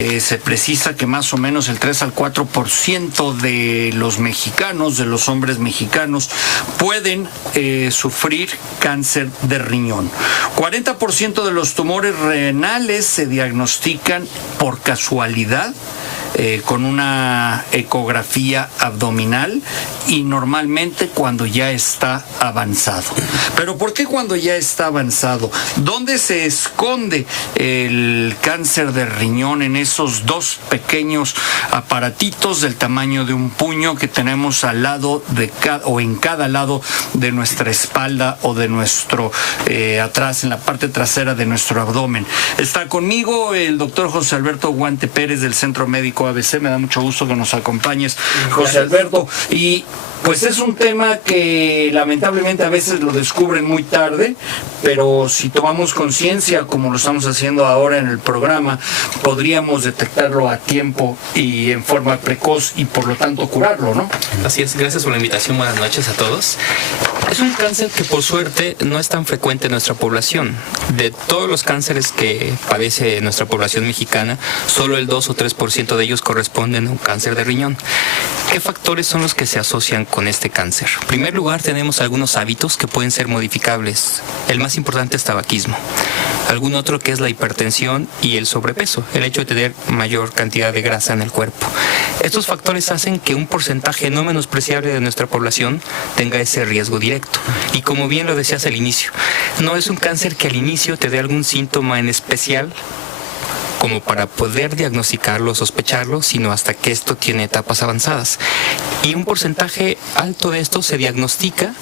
Se precisa que más o menos el 3 al 4% de los mexicanos, de los hombres mexicanos, pueden sufrir cáncer de riñón. 40% de los tumores renales se diagnostican por casualidad, con una ecografía abdominal y normalmente cuando ya está avanzado. ¿Pero por qué cuando ya está avanzado? ¿Dónde se esconde el cáncer de riñón? En esos dos pequeños aparatitos del tamaño de un puño que tenemos al lado de o en cada lado de nuestra espalda o de nuestro atrás, en la parte trasera de nuestro abdomen. Está conmigo el doctor José Alberto Guante Pérez del Centro Médico ABC. Me da mucho gusto que nos acompañes, José Alberto. Y pues es un tema que lamentablemente a veces lo descubren muy tarde, pero si tomamos conciencia, como lo estamos haciendo ahora en el programa, podríamos detectarlo a tiempo y en forma precoz y por lo tanto curarlo, ¿no? Así es, gracias por la invitación, buenas noches a todos. Es un cáncer que por suerte no es tan frecuente en nuestra población. De todos los cánceres que padece nuestra población mexicana, solo el 2 o 3% de ellos corresponden a un cáncer de riñón. ¿Qué factores son los que se asocian con este cáncer? En primer lugar, tenemos algunos hábitos que pueden ser modificables. El más importante es tabaquismo. Algún otro que es la hipertensión y el sobrepeso, el hecho de tener mayor cantidad de grasa en el cuerpo. Estos factores hacen que un porcentaje no menospreciable de nuestra población tenga ese riesgo directo. Y como bien lo decías al inicio, no es un cáncer que al inicio te dé algún síntoma en especial como para poder diagnosticarlo o sospecharlo, sino hasta que esto tiene etapas avanzadas. Y un porcentaje alto de esto se diagnostica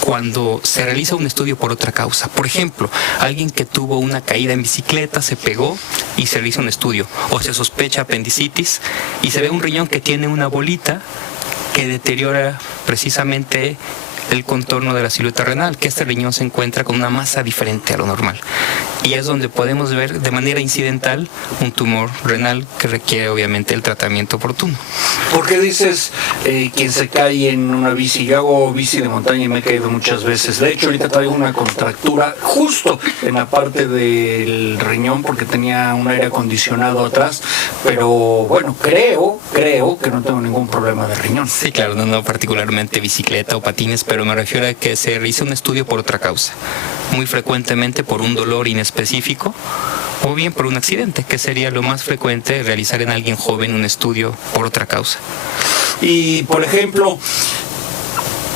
cuando se realiza un estudio por otra causa. Por ejemplo, alguien que tuvo una caída en bicicleta, se pegó y se realiza un estudio. O se sospecha apendicitis y se ve un riñón que tiene una bolita que deteriora precisamente el contorno de la silueta renal, que este riñón se encuentra con una masa diferente a lo normal. Y es donde podemos ver de manera incidental un tumor renal que requiere obviamente el tratamiento oportuno. ¿Por qué dices quien se cae en una bici? Yo hago bici de montaña y me he caído muchas veces. De hecho, ahorita traigo una contractura justo en la parte del riñón porque tenía un aire acondicionado atrás, pero bueno, creo que no tengo ningún problema de riñón. Sí, claro, no particularmente bicicleta o patines, pero me refiero a que se realiza un estudio por otra causa, muy frecuentemente por un dolor inespecífico o bien por un accidente, que sería lo más frecuente realizar en alguien joven un estudio por otra causa. Y por ejemplo,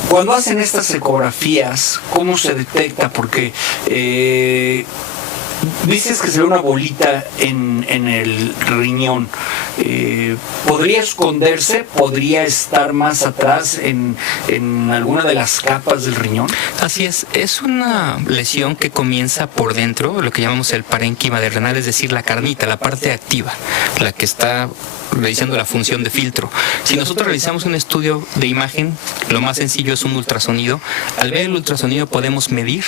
cuando hacen estas ecografías, ¿cómo se detecta? Porque dices que se ve una bolita en el riñón. ¿Podría esconderse? ¿Podría estar más atrás en alguna de las capas del riñón? Así es una lesión que comienza por dentro, lo que llamamos el parénquima del renal, es decir, la carnita, la parte activa, la que está realizando la función de filtro. Si nosotros realizamos un estudio de imagen, lo más sencillo es un ultrasonido. Al ver el ultrasonido podemos medir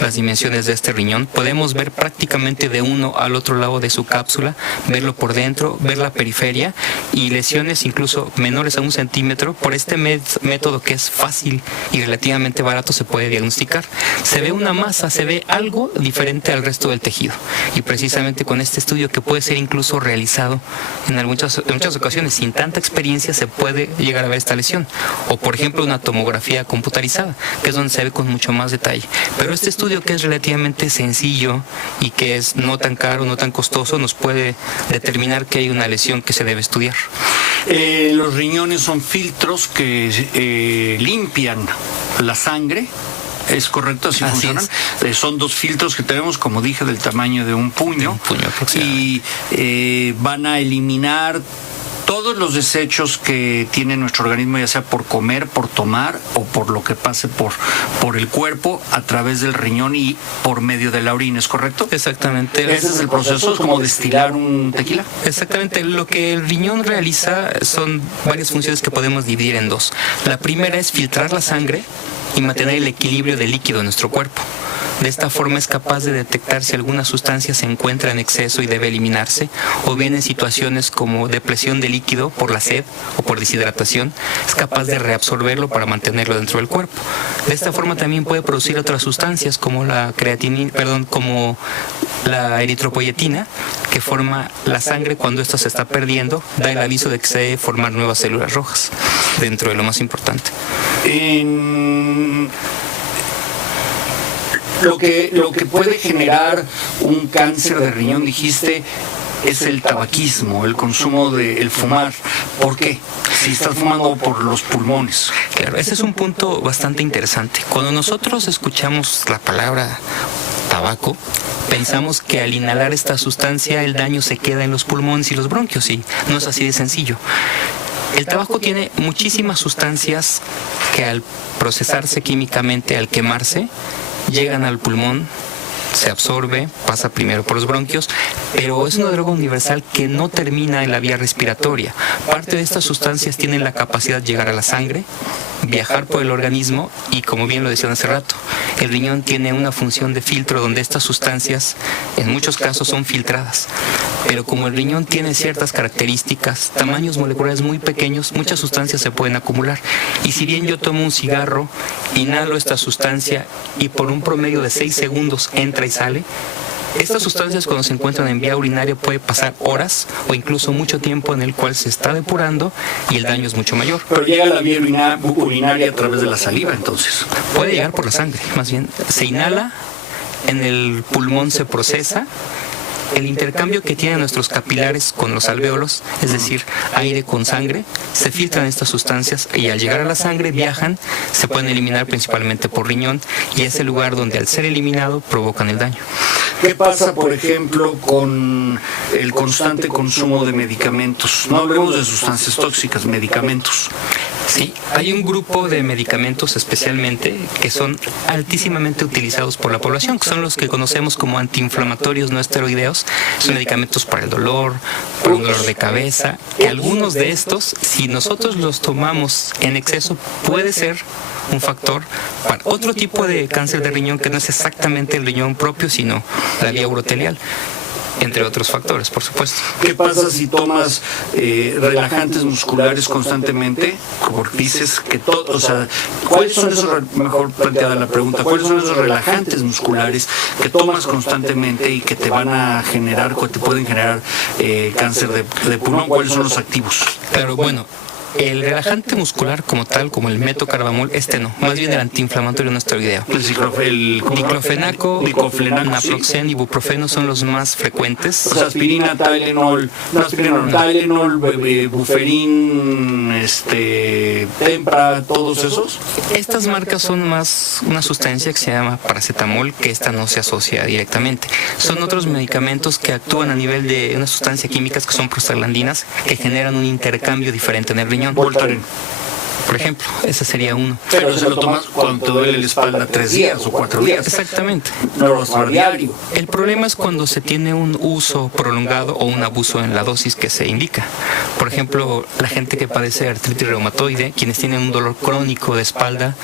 las dimensiones de este riñón, podemos ver prácticamente de uno al otro lado de su cápsula, verlo por dentro, ver la periferia y lesiones incluso menores a 1 centímetro. Por este método que es fácil y relativamente barato se puede diagnosticar. Se ve una masa, se ve algo diferente al resto del tejido y precisamente con este estudio, que puede ser incluso realizado en muchas ocasiones sin tanta experiencia, se puede llegar a ver esta lesión. O por ejemplo una tomografía computarizada, que es donde se ve con mucho más detalle. Pero este estudio, que es relativamente sencillo y que es no tan caro, no tan costoso, nos puede determinar que hay una lesión que se debe estudiar. Los riñones son filtros que limpian la sangre. ¿Es correcto? ¿Así funcionan? Son dos filtros que tenemos, como dije, del tamaño de un puño. Y van a eliminar todos los desechos que tiene nuestro organismo, ya sea por comer, por tomar o por lo que pase por el cuerpo a través del riñón y por medio de la orina, ¿es correcto? Exactamente. Ese es el proceso, es como destilar un tequila. Exactamente. Lo que el riñón realiza son varias funciones que podemos dividir en dos. La primera es filtrar la sangre y mantener el equilibrio del líquido en nuestro cuerpo. De esta forma es capaz de detectar si alguna sustancia se encuentra en exceso y debe eliminarse, o bien en situaciones como depresión de líquido por la sed o por deshidratación, es capaz de reabsorberlo para mantenerlo dentro del cuerpo. De esta forma también puede producir otras sustancias como la como la eritropoyetina, que forma la sangre cuando esto se está perdiendo, da el aviso de que se debe formar nuevas células rojas, dentro de lo más importante. Lo que puede generar un cáncer de riñón, dijiste, es el tabaquismo, el consumo el fumar. ¿Por qué? Si estás fumando por los pulmones. Claro, ese es un punto bastante interesante. Cuando nosotros escuchamos la palabra tabaco, pensamos que al inhalar esta sustancia el daño se queda en los pulmones y los bronquios, y no es así de sencillo. El tabaco tiene muchísimas sustancias que al procesarse químicamente, al quemarse, llegan al pulmón, se absorbe, pasa primero por los bronquios, pero es una droga universal que no termina en la vía respiratoria. Parte de estas sustancias tienen la capacidad de llegar a la sangre, viajar por el organismo y, como bien lo decían hace rato, el riñón tiene una función de filtro donde estas sustancias en muchos casos son filtradas. Pero como el riñón tiene ciertas características, tamaños moleculares muy pequeños, muchas sustancias se pueden acumular. Y si bien yo tomo un cigarro, inhalo esta sustancia y por un promedio de 6 segundos entra y sale, estas sustancias cuando se encuentran en vía urinaria puede pasar horas o incluso mucho tiempo en el cual se está depurando y el daño es mucho mayor. Pero llega a la vía urinaria a través de la saliva, entonces. Puede llegar por la sangre, más bien. Se inhala, en el pulmón se procesa. El intercambio que tienen nuestros capilares con los alvéolos, es decir, aire con sangre, se filtran estas sustancias y al llegar a la sangre viajan, se pueden eliminar principalmente por riñón y es el lugar donde al ser eliminado provocan el daño. ¿Qué pasa, por ejemplo, con el constante consumo de medicamentos? No hablemos de sustancias tóxicas, medicamentos. Sí, hay un grupo de medicamentos especialmente que son altísimamente utilizados por la población, que son los que conocemos como antiinflamatorios no esteroideos. Son medicamentos para el dolor, para un dolor de cabeza, y algunos de estos, si nosotros los tomamos en exceso, puede ser un factor para otro tipo de cáncer de riñón que no es exactamente el riñón propio, sino la vía urotelial, entre otros factores, por supuesto. ¿Qué pasa si tomas relajantes musculares constantemente? Como dices que todo, o sea, ¿cuáles son esos, mejor planteada la pregunta, cuáles son esos relajantes musculares que tomas constantemente y que te van a generar, que te pueden generar cáncer de pulmón? ¿Cuáles son los activos? Claro, bueno, el relajante muscular como tal, como el metocarbamol, no, más bien el antiinflamatorio no esteroideo. El diclofenaco, naproxen y ibuprofeno son los más frecuentes. O sea, aspirina, Tylenol, buferín, Tempra, todos esos. Estas marcas son más una sustancia que se llama paracetamol, que esta no se asocia directamente. Son otros medicamentos que actúan a nivel de una sustancia químicas que son prostaglandinas, que generan un intercambio diferente en el riñón. Voltaren, por ejemplo, ese sería uno. Pero se lo tomas cuando te duele la espalda 3 días o 4 días. Exactamente. No lo vas a tomar diario. El problema es cuando se tiene un uso prolongado o un abuso en la dosis que se indica. Por ejemplo, la gente que padece de artritis reumatoide, quienes tienen un dolor crónico de espalda,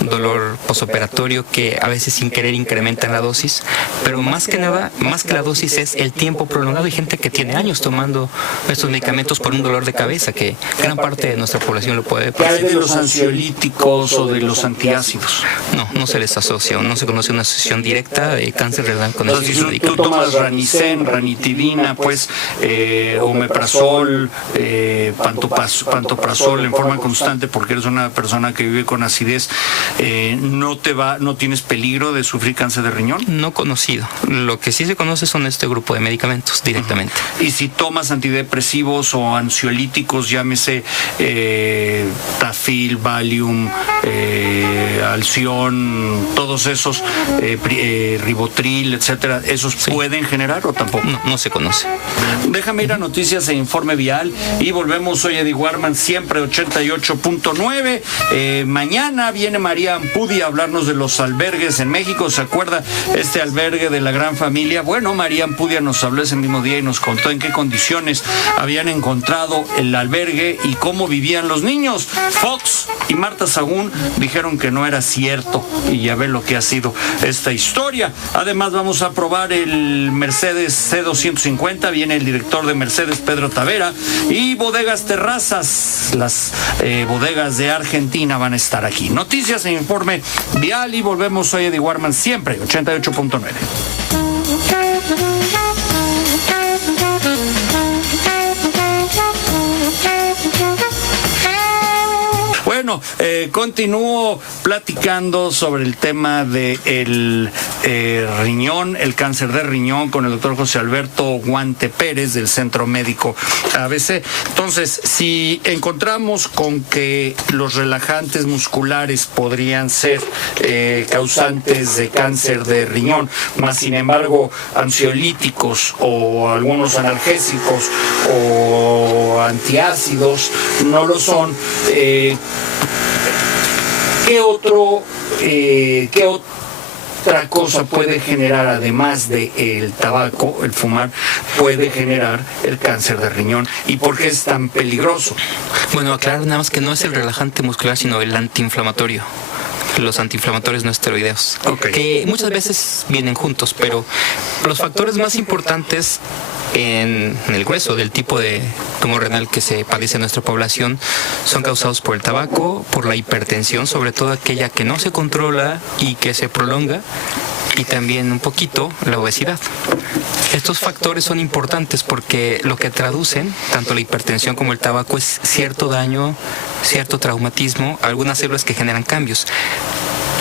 un dolor posoperatorio que a veces sin querer incrementa la dosis, pero más que nada, más que la dosis es el tiempo prolongado. Hay gente que tiene años tomando estos medicamentos por un dolor de cabeza, que gran parte de nuestra población lo puede padecer. ¿Qué hay de los ansiolíticos o de los antiácidos? No se les asocia, o no se conoce una asociación directa de cáncer renal con estos medicamentos. Tú tomas ranicen, ranitidina, pues, omeprazol, pantoprazol en forma constante porque eres una persona que vive con acidez, ¿no tienes peligro de sufrir cáncer de riñón? No conocido. Lo que sí se conoce son este grupo de medicamentos directamente. Y si tomas antidepresivos o ansiolíticos, llámese Tafil, Valium, Alción, todos esos, Ribotril, etcétera, ¿esos pueden generar o tampoco? No se conoce. Déjame ir a noticias e informe vial y volvemos. Soy Eddie Warman, siempre 88.9. Mañana viene María María Ampudia a hablarnos de los albergues en México. ¿Se acuerda este albergue de la Gran Familia? Bueno, María Ampudia nos habló ese mismo día y nos contó en qué condiciones habían encontrado el albergue y cómo vivían los niños. Fox y Marta Sagún dijeron que no era cierto, y ya ve lo que ha sido esta historia. Además, vamos a probar el Mercedes C250. Viene el director de Mercedes, Pedro Tavera, y Bodegas Terrazas, las bodegas de Argentina, van a estar aquí. Noticias e informe vial, y volvemos. Soy Eddie Warman, siempre 88.9. Bueno, continúo platicando sobre el tema del riñón, el cáncer de riñón, con el doctor José Alberto Guante Pérez del Centro Médico ABC. Entonces, si encontramos con que los relajantes musculares podrían ser causantes de cáncer de riñón, más sin embargo ansiolíticos o algunos analgésicos o antiácidos no lo son, ¿qué otra cosa puede generar, además del tabaco, el fumar, puede generar el cáncer de riñón? ¿Y por qué es tan peligroso? Bueno, aclarar nada más que no es el relajante muscular, sino el antiinflamatorio. Los antiinflamatorios no esteroideos, que muchas veces vienen juntos, pero los factores más importantes en el grueso del tipo de tumor renal que se padece en nuestra población son causados por el tabaco, por la hipertensión, sobre todo aquella que no se controla y que se prolonga, y también un poquito la obesidad. Estos factores son importantes porque lo que traducen, tanto la hipertensión como el tabaco, es cierto daño, cierto traumatismo, algunas células que generan cambios.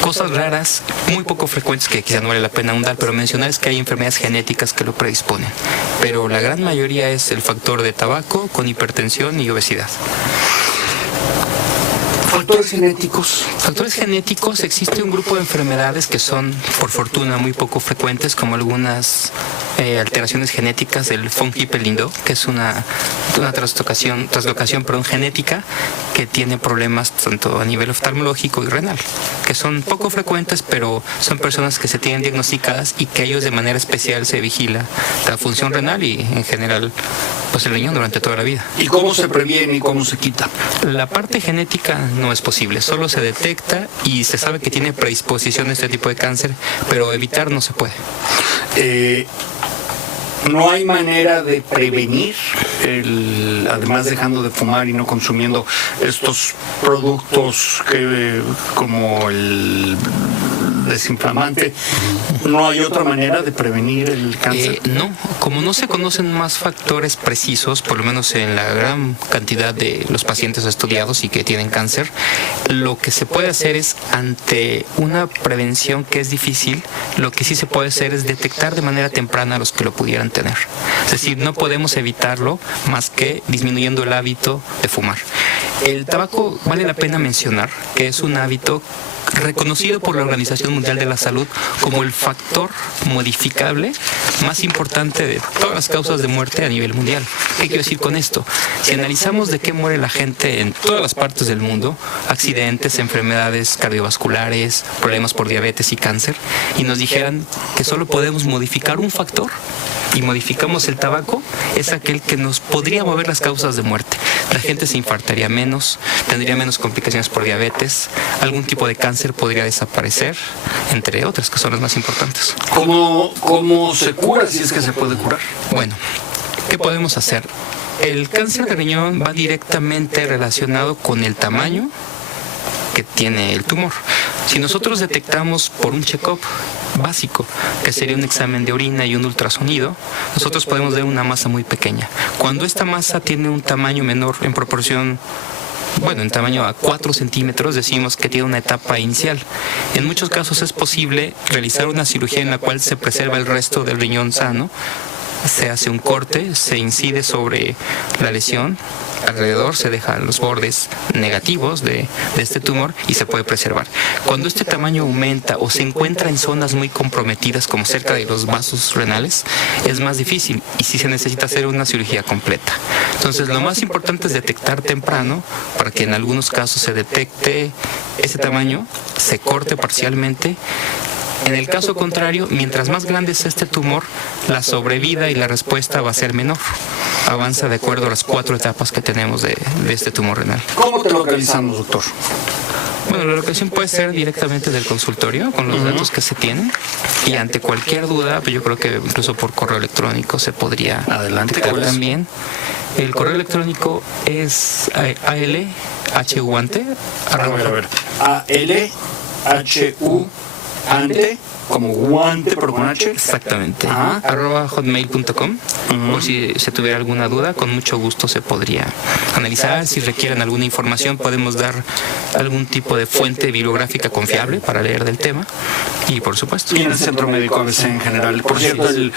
Cosas raras, muy poco frecuentes, que quizá no vale la pena ahondar, pero mencionar es que hay enfermedades genéticas que lo predisponen. Pero la gran mayoría es el factor de tabaco con hipertensión y obesidad. ¿Factores genéticos? Factores genéticos, existe un grupo de enfermedades que son, por fortuna, muy poco frecuentes, como algunas alteraciones genéticas del Von-Hippel-Lindau, que es una traslocación genética que tiene problemas tanto a nivel oftalmológico y renal, que son poco frecuentes, pero son personas que se tienen diagnosticadas y que ellos de manera especial se vigila la función renal y en general pues el riñón durante toda la vida. ¿Y cómo se previene y cómo se quita? La parte genética no es posible, solo se detecta y se sabe que tiene predisposición a este tipo de cáncer, pero evitar no se puede. No hay manera de prevenir, además dejando de fumar y no consumiendo estos productos como el desinflamante. ¿No hay otra manera de prevenir el cáncer? No, como no se conocen más factores precisos, por lo menos en la gran cantidad de los pacientes estudiados y que tienen cáncer, lo que se puede hacer es, ante una prevención que es difícil, lo que sí se puede hacer es detectar de manera temprana a los que lo pudieran tener. Es decir, no podemos evitarlo más que disminuyendo el hábito de fumar. El tabaco, vale la pena mencionar que es un hábito reconocido por la Organización Mundial de la Salud como el factor modificable más importante de todas las causas de muerte a nivel mundial. ¿Qué quiero decir con esto? Si analizamos de qué muere la gente en todas las partes del mundo, accidentes, enfermedades cardiovasculares, problemas por diabetes y cáncer, y nos dijeran que solo podemos modificar un factor, y modificamos el tabaco, es aquel que nos podría mover las causas de muerte. La gente se infartaría menos, tendría menos complicaciones por diabetes, algún tipo de cáncer podría desaparecer, entre otras que son las más importantes. ¿Cómo se cura, si es que se puede curar? Bueno, ¿qué podemos hacer? El cáncer de riñón va directamente relacionado con el tamaño que tiene el tumor. Si nosotros detectamos por un check-up básico, que sería un examen de orina y un ultrasonido, nosotros podemos ver una masa muy pequeña. Cuando esta masa tiene un tamaño menor en proporción, en tamaño a 4 centímetros, decimos que tiene una etapa inicial. En muchos casos es posible realizar una cirugía en la cual se preserva el resto del riñón sano, se hace un corte, se incide sobre la lesión, alrededor se dejan los bordes negativos de este tumor y se puede preservar. Cuando este tamaño aumenta o se encuentra en zonas muy comprometidas como cerca de los vasos renales, es más difícil y sí se necesita hacer una cirugía completa. Entonces lo más importante es detectar temprano para que en algunos casos se detecte ese tamaño, se corte parcialmente. En el caso contrario, mientras más grande es este tumor, la sobrevida y la respuesta va a ser menor. Avanza de acuerdo a las 4 etapas que tenemos de este tumor renal. ¿Cómo te localizamos, doctor? Bueno, la locación puede ser directamente del consultorio con los datos que se tienen y ante cualquier duda, pues yo creo que incluso por correo electrónico se podría detectar también. El correo electrónico es alhuante. ALHU ante, como guante pero con H. Exactamente. @hotmail.com. Por si se tuviera alguna duda, con mucho gusto se podría analizar. Si requieren alguna información, podemos dar algún tipo de fuente bibliográfica confiable para leer del tema. Y por supuesto. Y en el Centro Médico ABC en general. Por cierto, el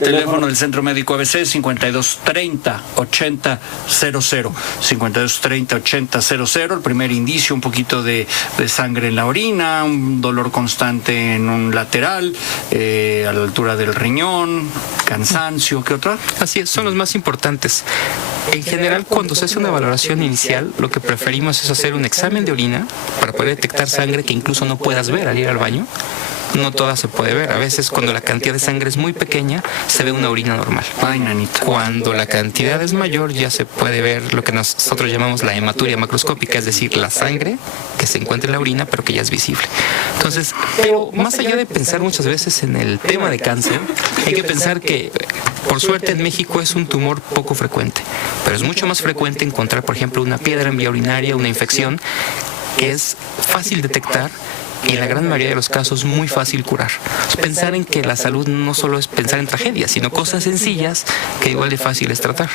teléfono del Centro Médico ABC es 5230-8000. 5230-8000. El primer indicio, un poquito de sangre en la orina, un dolor constante en un lateral, a la altura del riñón, cansancio, ¿qué otra? Así es, son los más importantes. En general, cuando se hace una valoración inicial, lo que preferimos es hacer un examen de orina para poder detectar sangre que incluso no puedas ver al ir al baño. No toda se puede ver. A veces cuando la cantidad de sangre es muy pequeña, se ve una orina normal. Ay, nanita. Cuando la cantidad es mayor, ya se puede ver lo que nosotros llamamos la hematuria macroscópica, es decir, la sangre que se encuentra en la orina, pero que ya es visible. Entonces, pero más allá de pensar muchas veces en el tema de cáncer, hay que pensar que, por suerte, en México es un tumor poco frecuente, pero es mucho más frecuente encontrar, por ejemplo, una piedra en vía urinaria, una infección, que es fácil detectar y en la gran mayoría de los casos muy fácil curar. Pensar en que la salud no solo es pensar en tragedias, sino cosas sencillas que igual de fácil es tratar.